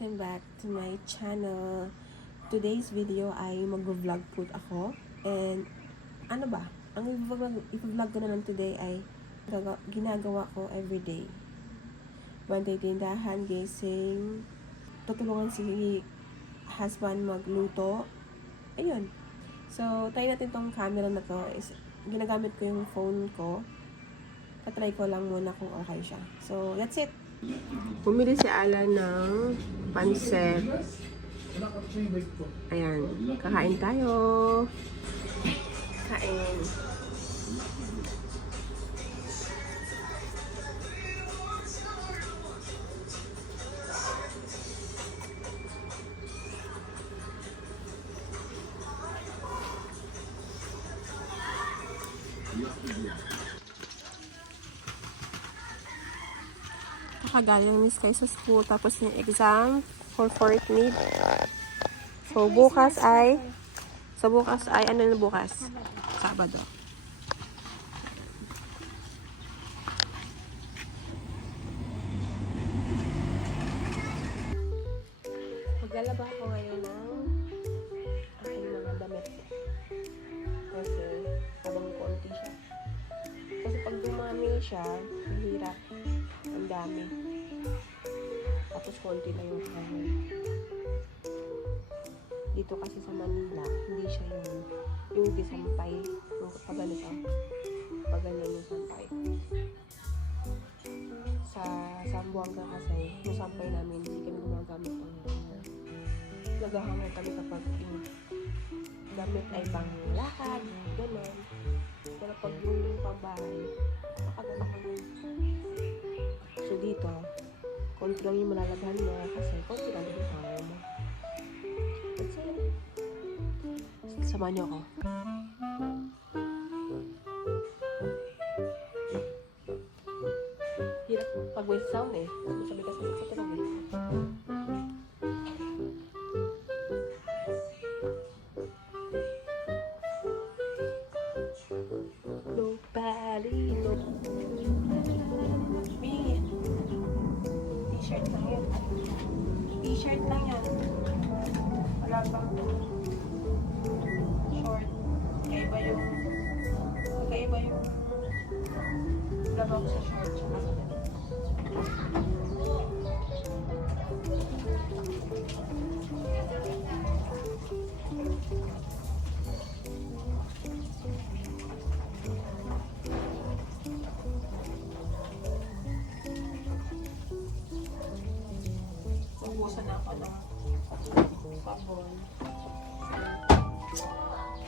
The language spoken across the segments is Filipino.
welcome back to my channel. Today's video ay mag-vlog po ako. And ano ba? Ang i-vlog ko naman today ay ginagawa ko everyday. Monday tindahan, gising, tutulungan si husband magluto. Ayun. So, try natin tong camera na to. Ginagamit ko yung phone ko. Patry ko lang muna kung okay siya. So, that's it. Bumili si Alan ng pansit. Ayan. Kakain tayo. Kain. Kakagaling Miss Kay sa school, tapos yung exam for 4th mid. So, bukas ay ano na bukas? Sabado. Maglalaba ako ngayon ng aking mga damit. Kasi, habang konti siya. Kasi pag dumami siya, mahirap. Ang dami. Tapos konti na yung kahon. Dito kasi sa Manila, hindi siya yung disampay. Yung pagganito. Pagganyan yung sampay. Sa Zamboanga kasi, yung sampay namin, hindi kami gumagamit ng naghahangal kami kapag yung gamit ay pang lakad, gano'n. Pero pag yung pambahay, makagana kami. So dito, konti lang yung malalaghan mo kasi konti lang yung hangal mo. That's it. Samahan niyo ako. Hirap pag with sound eh. Sabi kasi sa talaga eh. T-shirt lang yan. Wala pang short. Kaiba yung laba ko sa short. Tsaka sa damit. Ubusan na ako ng sabon.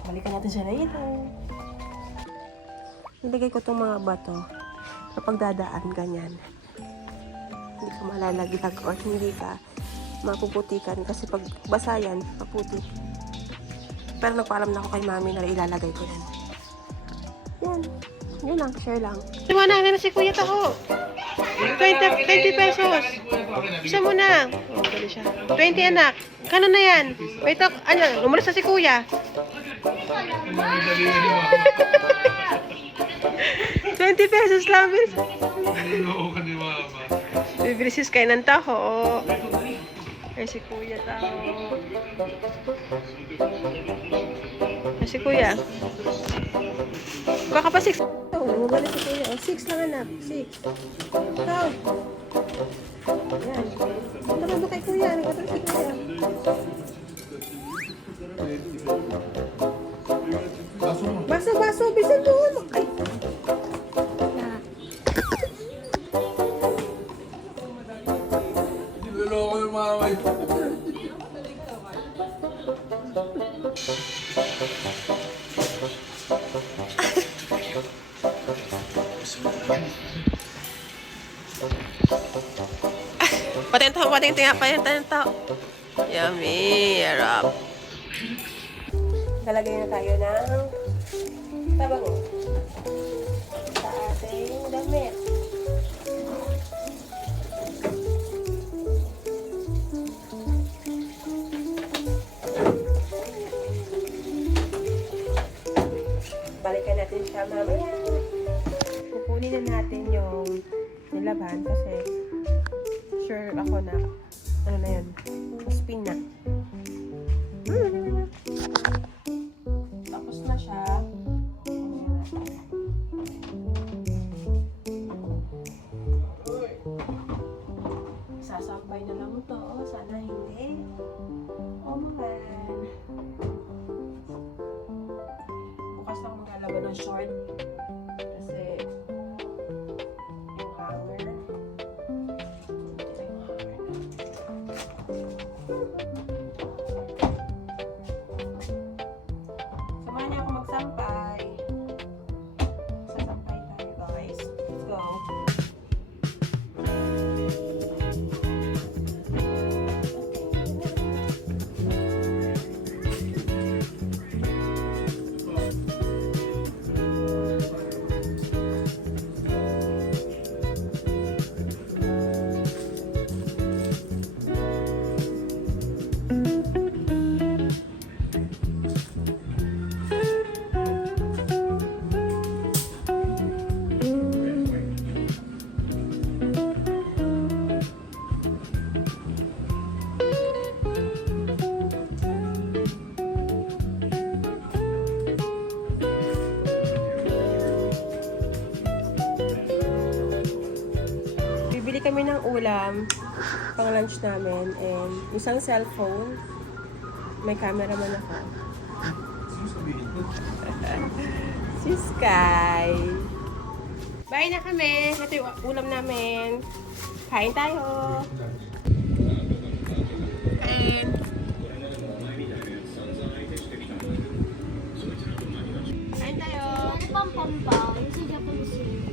Balikan natin siya later. Nilagay ko itong mga bato kapag dadaan ganyan. Hindi ka malalaglag or hindi ka mapuputikan kasi pag basa yan, maputik. Pero nagpaalam na ako kay mami na ilalagay ko yan. Yan. Yun lang, share lang. Iwanan na si Kuya Taho. 20 pesos. Isa mo na. Oh, dali siya. 20 anak. Kano na yan? Wait, ano, umalis na si Kuya. 20 pesos lang, bis. Bibili sis kayo ng taho. Ay, si Kuya Taho. Ay, si Kuya. Baka pa 6. Oh, magaling si Kuya. 6 lang anak. 6. Ikaw. Yan. Tara ba kay Kuya? Nagkatang si Kuya. Baso. Bisan doon. Ay. Niloloko yung mamay. Patento. Yummy. Harap. Galagay na tayo ng tabango sa ating damit. Balikan natin siya mamaya. Kukunin na natin yung nilaban kasi sure ako na Ano na yan? Spin na. Tapos na siya. Sasampay na lang ito. Sana hindi. Oh man. Bukas ako maglalaban ng short. Kasi yung hanger. Ito yung hanger na. Samahan niyo ako magsampay. Sasampay tayo guys. Let's go. Bibili kami ng ulam pang lunch namin and isang cellphone. May cameraman ako. Si Sky. Bye na kami. Ito yung ulam namin. Kain tayo. Kain. Kain tayo. Pam-pam-pam sa Japanese.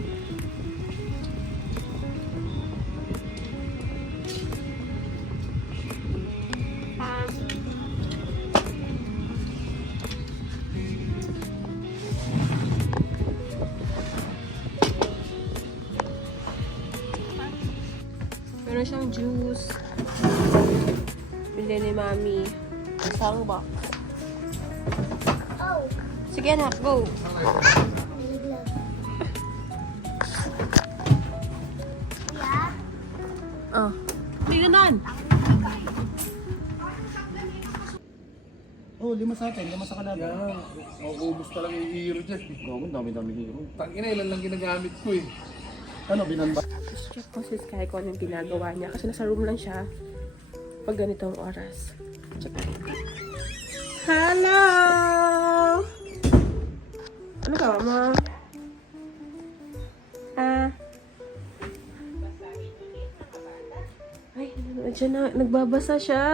Meron siyang juice. Bili ni Mami. Isang box. Oh, Sige anak, go. yeah. Oh. May ganon. Oh, 5 sa akin, 5 sa kanila. Yan, maubos talaga yung hero dyan. Gawin, dami-dami hero. Tangina, ilan lang ginagamit ko eh. Ano, binamba? Tapos check ko si Sky kung anong ginagawa niya. Kasi nasa room lang siya. Pag ganitong oras. Check natin. Hello! Ano gawa mo? Ay, nandiyan na. Nagbabasa siya.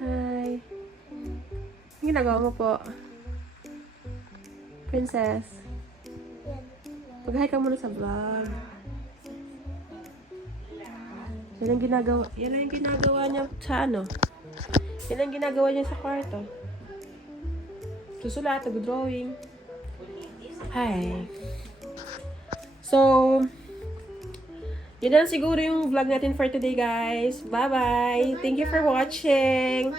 Hi. Ano ginagawa mo po? Princess. Mag-hi ka muna sa vlog. Yan ang ginagawa. Yan ang ginagawa niya sa ano. Yan ang ginagawa niya sa kwarto. Susulat, nag-drawing. Hi. So, yun na lang siguro yung vlog natin for today, guys. Bye-bye. Thank you for watching.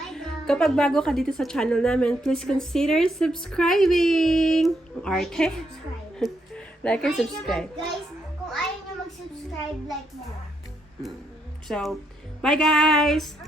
Kapag bago ka dito sa channel namin, please consider subscribing. Arte. Subscribe. Like and subscribe. Guys, kung ayaw nyo mag-subscribe, like mo na. So, bye guys!